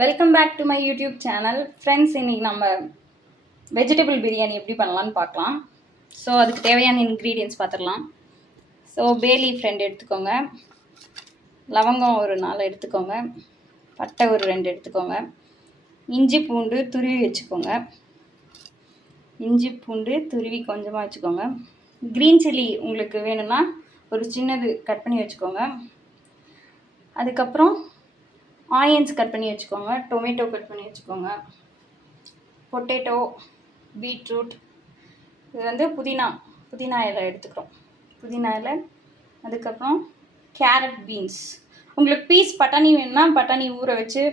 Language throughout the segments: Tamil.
Welcome back to my YouTube channel friends. இன்றைக்கி நம்ம வெஜிடபிள் பிரியாணி எப்படி பண்ணலான்னு பார்க்கலாம். ஸோ அதுக்கு தேவையான இன்க்ரீடியன்ட்ஸ் பார்த்துடலாம். ஸோ பே லீஃப் 2 எடுத்துக்கோங்க, லவங்கம் ஒரு 4 எடுத்துக்கோங்க, பட்டை ஒரு 2 எடுத்துக்கோங்க, இஞ்சி பூண்டு துருவி வச்சுக்கோங்க, இஞ்சி பூண்டு துருவி கொஞ்சமாக வச்சுக்கோங்க, க்ரீன் சில்லி உங்களுக்கு வேணும்னா ஒரு சின்னது கட் பண்ணி வச்சுக்கோங்க. அதுக்கப்புறம் ஆனியன்ஸ் கட் பண்ணி வச்சுக்கோங்க, டொமேட்டோ கட் பண்ணி வச்சுக்கோங்க, பொட்டேட்டோ, பீட்ரூட், இது வந்து புதினா இலை எடுத்துக்கிறோம், புதினா இலை. அதுக்கப்புறம் கேரட், பீன்ஸ். உங்களுக்கு பீஸ் பட்டாணி வேணும்னா பட்டாணி ஊற வச்சு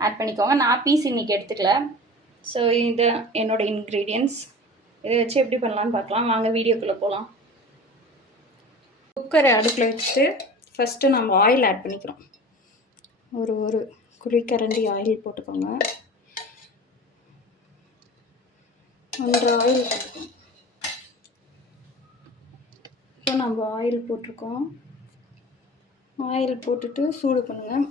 ஆட் பண்ணிக்கோங்க. நான் பீஸ் இன்றைக்கி எடுத்துக்கல. ஸோ இது என்னோடய இன்க்ரீடியன்ட்ஸ். இதை வச்சு எப்படி பண்ணலான்னு பார்க்கலாம். வாங்க வீடியோக்குள்ளே போகலாம். குக்கரை அடுப்பில் வச்சுட்டு ஃபஸ்ட்டு நம்ம ஆயில் ஆட் பண்ணிக்கிறோம். ஒரு குழிக்கரண்டி ஆயில் போட்டுக்கோங்க. 1 ஆயில் போட்டுக்கோங்க. இப்போ நம்ம ஆயில் போட்டிருக்கோம். ஆயில் போட்டுட்டு சூடு பண்ணுங்கள்.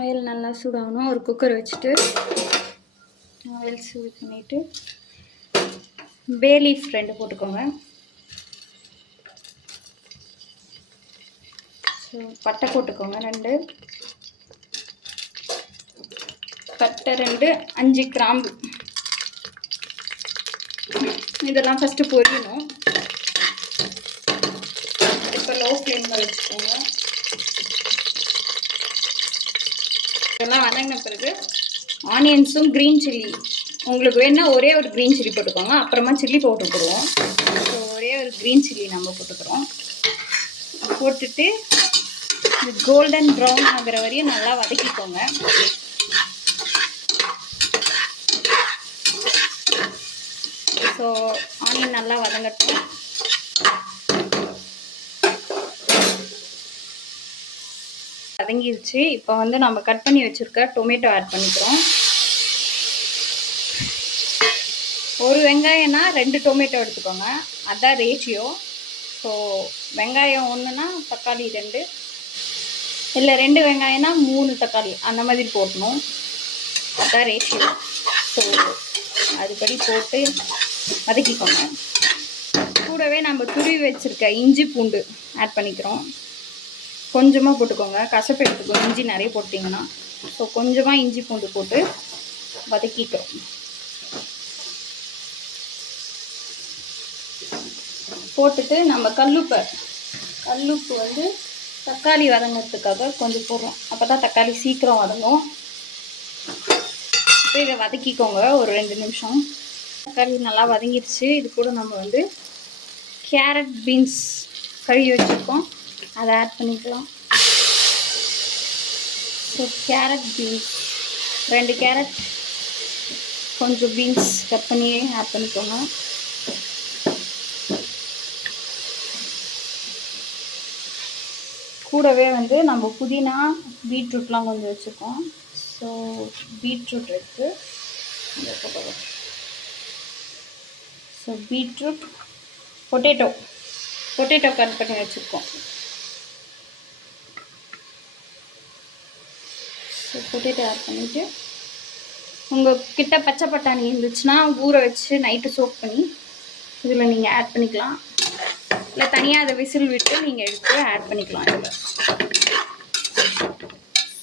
ஆயில் நல்லா சூடாகணும். ஒரு குக்கர் வச்சுட்டு ஆயில் சூடு பண்ணிவிட்டு பே லீஃப் 2 போட்டுக்கோங்க. ஸோ பட்டை போட்டுக்கோங்க 2, பட்டை 2, 5 கிராம்பு. இதெல்லாம் ஃபஸ்ட்டு பொரியணும். இப்போ லோ ஃப்ளேமில் வச்சுக்கோங்க. இதெல்லாம் வதங்கின பிறகு ஆனியன்ஸும் க்ரீன் சில்லி, உங்களுக்கு வேணுன்னா ஒரே ஒரு க்ரீன் சில்லி போட்டுக்கோங்க. அப்புறமா சில்லி பவுடர் போடுவோம். ஸோ ஒரே ஒரு க்ரீன் சில்லி நம்ம போட்டுக்கிறோம். போட்டுட்டு இது கோல்டன் ப்ரௌன் ஆகிற வரையும் நல்லா வதக்கிக்கோங்க. ஸோ ஆனியன் நல்லா வதங்கட்டும். வதங்கிருச்சு. இப்போ வந்து நம்ம கட் பண்ணி வச்சுருக்க டொமேட்டோ ஆட் பண்ணிக்கிறோம். ஒரு வெங்காயம்னா 2 டொமேட்டோ எடுத்துக்கோங்க, அதுதான் ரேஷியோ. ஸோ வெங்காயம் 1னா தக்காளி 2, இல்லை 2 வெங்காயம்னா 3 தக்காளி, அந்த மாதிரி போடணும். அதுதான் ரேஷியோ. ஸோ அதுபடி போட்டு வதக்கிக்கோங்க. கூடவே நம்ம துருவி வச்சுருக்க இஞ்சி பூண்டு ஆட் பண்ணிக்கிறோம். கொஞ்சமாக போட்டுக்கோங்க, கசப்பு எடுத்துக்கோங்க இஞ்சி நிறைய போட்டிங்கன்னா. ஸோ கொஞ்சமாக இஞ்சி பூண்டு போட்டு வதக்கிக்கிறோம். போட்டுட்டு நம்ம கல்லுப்பு வந்து தக்காளி வதங்கிறதுக்காக கொஞ்சம் போடுறோம். அப்போ தான் தக்காளி சீக்கிரம் வதங்கும். இப்போ இதை வதக்கிக்கோங்க ஒரு 2 நிமிஷம். தக்காளி நல்லா வதங்கிடுச்சு. இது கூட நம்ம வந்து கேரட், பீன்ஸ் கழுவி வச்சுருக்கோம், அதை ஆட் பண்ணிக்கலாம். ஸோ கேரட், பீன்ஸ் 2 கேரட், கொஞ்சம் பீன்ஸ் கட் பண்ணி ஆட் பண்ணிக்கோங்க. கூடவே வந்து நம்ம புதினா, பீட்ரூட்லாம் கொஞ்சம் வச்சுருக்கோம். ஸோ பீட்ரூட் இருக்குது. ஸோ பீட்ரூட், பொட்டேட்டோ கட் பண்ணி வச்சுருக்கோம். ஸோ பொட்டேட்டோ ஆட் பண்ணிவிட்டு உங்கள் கிட்ட பச்சை பட்டாணி இருந்துச்சுன்னா ஊற வச்சு நைட்டு சோக் பண்ணி இதில் நீங்கள் ஆட் பண்ணிக்கலாம். இல்லை தனியாக அதை விசில் விட்டு நீங்கள் எடுத்து ஆட் பண்ணிக்கலாம் இதில்.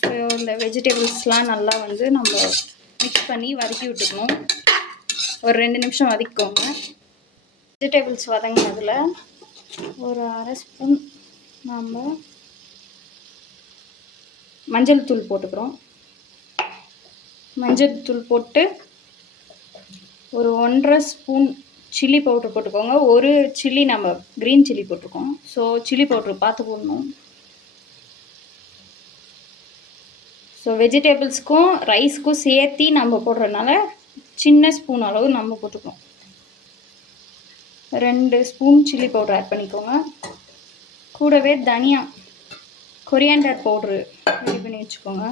ஸோ இந்த வெஜிடபிள்ஸ்லாம் நல்லா வந்து நம்ம மிக்ஸ் பண்ணி வதக்கி விட்டுக்கணும். ஒரு 2 நிமிஷம் வதக்கிக்கோங்க. வெஜிடபிள்ஸ் வதங்கினதில் ஒரு 1/2 ஸ்பூன் நம்ம மஞ்சள் தூள் போட்டுக்கிறோம். மஞ்சள் தூள் போட்டு ஒரு 1/2 ஸ்பூன் சில்லி பவுட்ரு போட்டுக்கோங்க. ஒரு சில்லி நம்ம க்ரீன் சில்லி போட்டிருக்கோம். ஸோ சில்லி பவுட்ரு பார்த்து போடணும். ஸோ வெஜிடபிள்ஸ்க்கும் ரைஸ்க்கும் சேர்த்து நம்ம போடுறதுனால சின்ன ஸ்பூன் அளவு நம்ம போட்டுக்கோம். 2 ஸ்பூன் சில்லி பவுட்ரு ஆட் பண்ணிக்கோங்க. கூடவே தனியா கொரியாண்டர் பவுட்ரு ரெடி பண்ணி வச்சுக்கோங்க.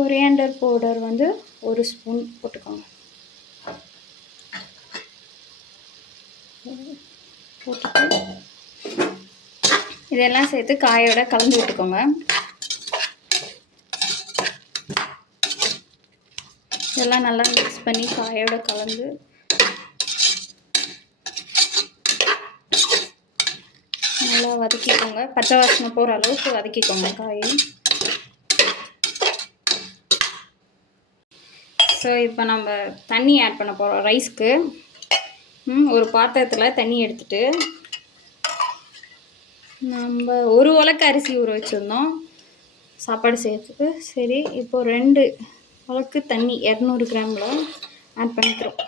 கொரியாண்டர் பவுடர் வந்து 1 ஸ்பூன் போட்டுக்கோங்க. போட்டுட்டு இதெல்லாம் சேர்த்து காயோட கலந்து விட்டுக்கோங்க. இதெல்லாம் நல்லா மிக்ஸ் பண்ணி காயோட கலந்து நல்லா வதக்கிக்கோங்க. பச்சை வாசனை போகிற அளவுக்கு வதக்கிக்கோங்க காயை. ஸோ இப்போ நம்ம தண்ணி ஆட் பண்ண போகிறோம் ரைஸ்க்கு. ஒரு பாத்திரத்தில் தண்ணி எடுத்துட்டு நம்ம 1 உலக்கு அரிசி ஊற வச்சுருந்தோம் சாப்பாடு செய்யறதுக்கு. சரி, இப்போது 2 உலக்கு தண்ணி 200 கிராமில் ஆட் பண்ணிக்கிறோம்.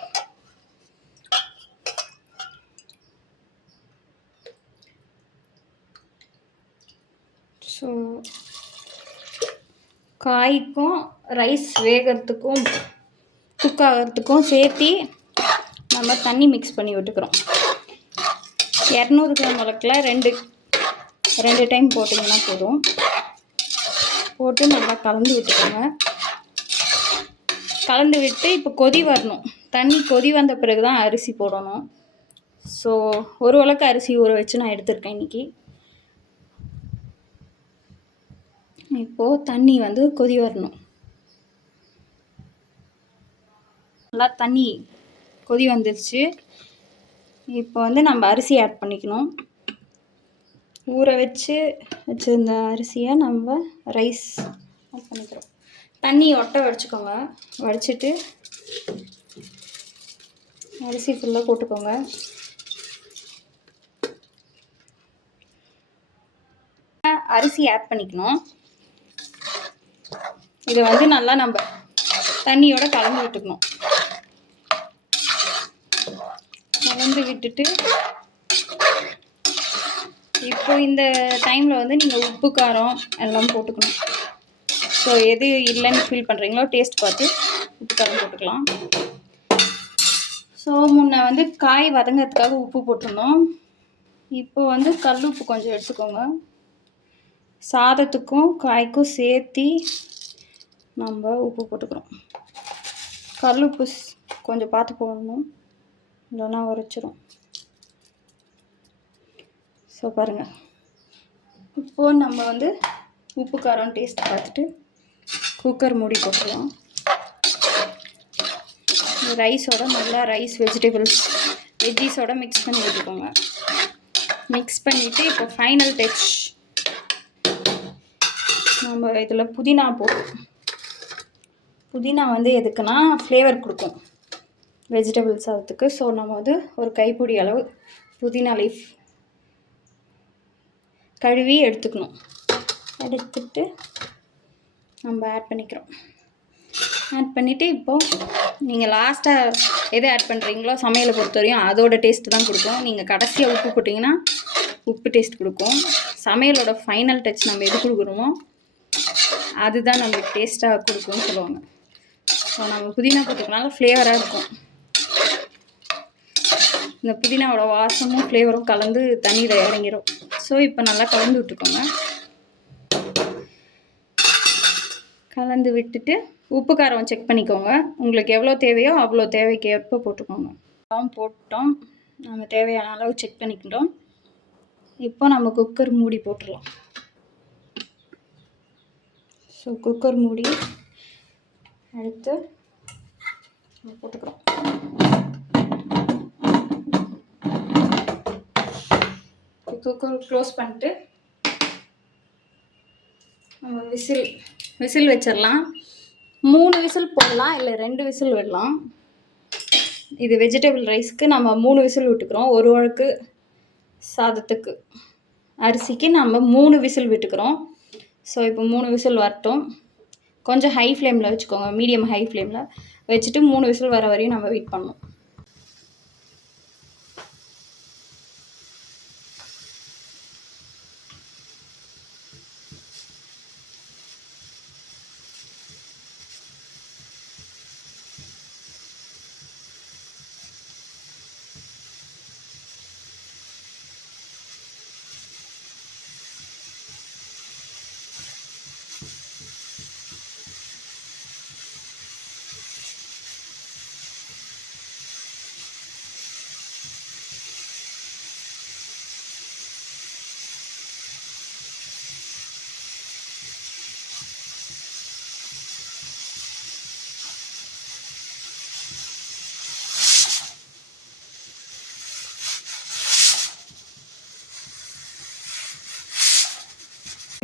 ஸோ காய்க்கும் ரைஸ் வேகிறதுக்கும் குக் ஆகிறதுக்கும் சேர்த்து நம்ம தண்ணி மிக்ஸ் பண்ணி விட்டுக்கிறோம். 200 கிராம் உலக்கில் 2 டைம் போட்டிங்கன்னா போதும். போட்டு நல்லா கலந்து விட்டுக்கோங்க. கலந்து விட்டு இப்போ கொதி வரணும். தண்ணி கொதி வந்த பிறகு தான் அரிசி போடணும். ஸோ 1 உலக்கு அரிசி ஊற வச்சு நான் எடுத்திருக்கேன் இன்றைக்கி. இப்போது தண்ணி வந்து கொதி வரணும். நல்லா தண்ணி கொதி வந்துருச்சு. இப்போ வந்து நம்ம அரிசி ஆட் பண்ணிக்கணும். ஊற வச்சுருந்த அரிசியை நம்ம ரைஸ் ஆட் பண்ணிக்கிறோம். தண்ணி ஒட்ட வடிச்சுக்கோங்க. வடிச்சிட்டு அரிசி ஃபுல்லாக போட்டுக்கோங்க. அரிசி ஆட் பண்ணிக்கணும். இதை வந்து நல்லா நம்ம தண்ணியோட கலந்து விட்டுக்கணும். கலந்து விட்டுட்டு இப்போ இந்த டைமில் வந்து நீங்கள் உப்பு காரம் எல்லாம் போட்டுக்கணும். ஸோ எது இல்லைன்னு ஃபீல் பண்ணுறீங்களோ டேஸ்ட் பார்த்து உப்பு காரம் போட்டுக்கலாம். ஸோ முன்ன வந்து காய் வதங்கிறதுக்காக உப்பு போட்டிருந்தோம். இப்போ வந்து கல் உப்பு கொஞ்சம் எடுத்துக்கோங்க. சாதத்துக்கும் காய்க்கும் சேர்த்து நம்ம உப்பு போட்டுக்கிறோம். கல் உப்பு கொஞ்சம் பார்த்து போடணும், இல்லைன்னா உரைச்சிரும். ஸோ பாருங்கள், இப்போது நம்ம வந்து உப்பு காரம் டேஸ்ட் பார்த்துட்டு குக்கர் மூடி போட்டுக்கலாம். ரைஸோட நல்லா வெஜ்ஜீஸோட மிக்ஸ் பண்ணி விட்டுக்கோங்க. மிக்ஸ் பண்ணிவிட்டு இப்போ ஃபைனல் டச் நம்ம இதில் புதினா போடுறோம். புதினா வந்து எதுக்குன்னா ஃப்ளேவர் கொடுக்கும் வெஜிடபிள்ஸ் சாதத்துக்கு. ஸோ நம்ம வந்து ஒரு கைப்பிடி அளவு புதினா லீஃப் கழுவி எடுத்துக்கணும். எடுத்துட்டு நம்ம ஆட் பண்ணிக்கிறோம். ஆட் பண்ணிவிட்டு இப்போது நீங்கள் லாஸ்ட்டாக எது ஆட் பண்ணுறீங்களோ சமையலை பொறுத்தவரையும் அதோட டேஸ்ட்டு தான் கொடுக்கும். நீங்கள் கடைசியாக உப்பு போட்டிங்கன்னா உப்பு டேஸ்ட் கொடுக்கும். சமையலோட ஃபைனல் டச் நம்ம எது கொடுக்குறோமோ அதுதான் நம்மளுக்கு டேஸ்ட்டாக கொடுக்கும்னு சொல்லுவாங்க. ஸோ நம்ம புதினா போட்டுக்கனால ஃப்ளேவராக இருக்கும். இந்த புதினாவோட வாசமும் ஃப்ளேவரும் கலந்து தண்ணியில் இறங்கிடும். ஸோ இப்போ நல்லா கலந்து விட்டுக்கோங்க. கலந்து விட்டுட்டு உப்பு காரம் செக் பண்ணிக்கோங்க. உங்களுக்கு எவ்வளோ தேவையோ அவ்வளோ தேவைக்கு எப்போ போட்டுக்கோங்க. போட்டோம், நம்ம தேவையான அளவு செக் பண்ணிக்கிட்டோம். இப்போ நம்ம குக்கர் மூடி போட்டுடலாம். ஸோ குக்கர் மூடி எடுத்து போட்டுக்கிறோம். குக்கர் க்ளோஸ் பண்ணிட்டு நம்ம விசில் வச்சிடலாம். 3 விசில் போடலாம், இல்லை 2 விசில் விடலாம். இது வெஜிடபிள் ரைஸ்க்கு நம்ம 3 விசில் விட்டுக்கிறோம். 1 உலக்கு சாதத்துக்கு அரிசிக்கு நம்ம 3 விசில் விட்டுக்கிறோம். ஸோ இப்போ 3 விசில் வரட்டும். கொஞ்சம் ஹை ஃப்ளேமில் வச்சுக்கோங்க, மீடியம் ஹை ஃப்ளேமில் வச்சுட்டு 3 விசில் வர வரையும் நம்ம வெயிட் பண்ணணும்.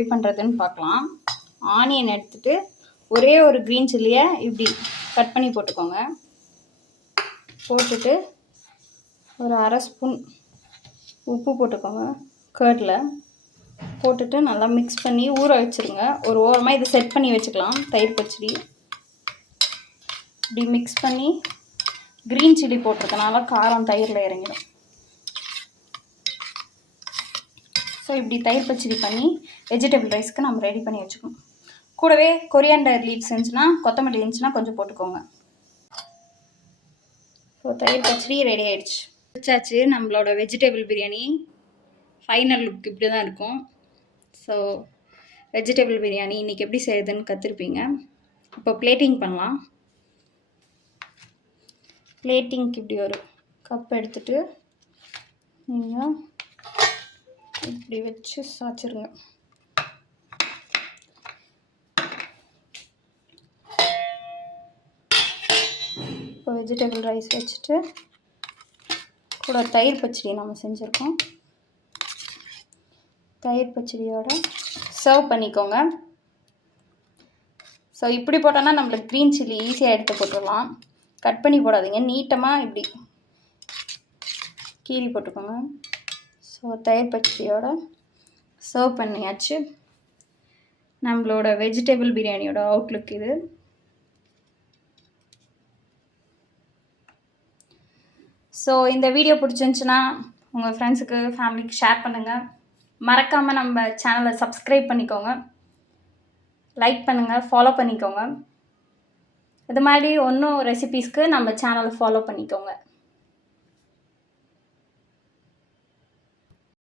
எப்படி பண்ணுறதுன்னு பார்க்கலாம். ஆனியன் எடுத்துகிட்டு ஒரே ஒரு க்ரீன் சில்லியை இப்படி கட் பண்ணி போட்டுக்கோங்க. போட்டுட்டு ஒரு அரை ஸ்பூன் உப்பு போட்டுக்கோங்க. கர்டில் போட்டுட்டு நல்லா மிக்ஸ் பண்ணி ஊற வச்சுருங்க. ஒரு ஓரமாக இதை செட் பண்ணி வச்சுக்கலாம். தயிர் பச்சடி இப்படி மிக்ஸ் பண்ணி க்ரீன் சில்லி போட்டிருக்கனால காரம் தயிரில் இறங்கிடும். ஸோ இப்படி தயிர் பச்சடி பண்ணி வெஜிடபிள் ரைஸ்க்கு நம்ம ரெடி பண்ணி வச்சுக்கணும். கூடவே கொரியாண்டர் லீவ்ஸ் இருந்துச்சுன்னா, கொத்தமல்லி இருந்துச்சுன்னா கொஞ்சம் போட்டுக்கோங்க. ஸோ தயிர் பச்சடி ரெடி ஆகிடுச்சு. வச்சாச்சு நம்மளோட வெஜிடபிள் பிரியாணி. ஃபைனல் லுக் இப்படி தான் இருக்கும். ஸோ வெஜிடபிள் பிரியாணி இன்றைக்கி எப்படி செய்யுதுன்னு கற்றுருப்பீங்க. இப்போ பிளேட்டிங் பண்ணலாம். பிளேட்டிங்க்கு இப்படி ஒரு கப் எடுத்துகிட்டு நீங்கள் இப்படி வச்சு சாய்ச்சிருங்க. இப்போ வெஜிடபிள் ரைஸ் வச்சுட்டு கூட தயிர் பச்சடி நம்ம செஞ்சுருக்கோம். தயிர் பச்சடியோட சர்வ் பண்ணிக்கோங்க. ஸோ இப்படி போட்டோன்னா நம்மளுக்கு க்ரீன் சில்லி ஈஸியாக எடுத்து போட்டுடலாம். கட் பண்ணி போடாதீங்க, நீட்டமாக இப்படி கீறி போட்டுக்கோங்க. ஸோ தயிர் பச்சடியோட சர்வ் பண்ணியாச்சு. நம்மளோட வெஜிடபிள் பிரியாணியோட அவுட்லுக் இது. ஸோ இந்த வீடியோ பிடிச்சிருந்துச்சுன்னா உங்கள் ஃப்ரெண்ட்ஸுக்கு ஃபேமிலிக்கு ஷேர் பண்ணுங்கள். மறக்காமல் நம்ம சேனலை சப்ஸ்கிரைப் பண்ணிக்கோங்க, லைக் பண்ணுங்கள், ஃபாலோ பண்ணிக்கோங்க. இது மாதிரி இன்னும் ரெசிபீஸ்க்கு நம்ம சேனலை ஃபாலோ பண்ணிக்கோங்க.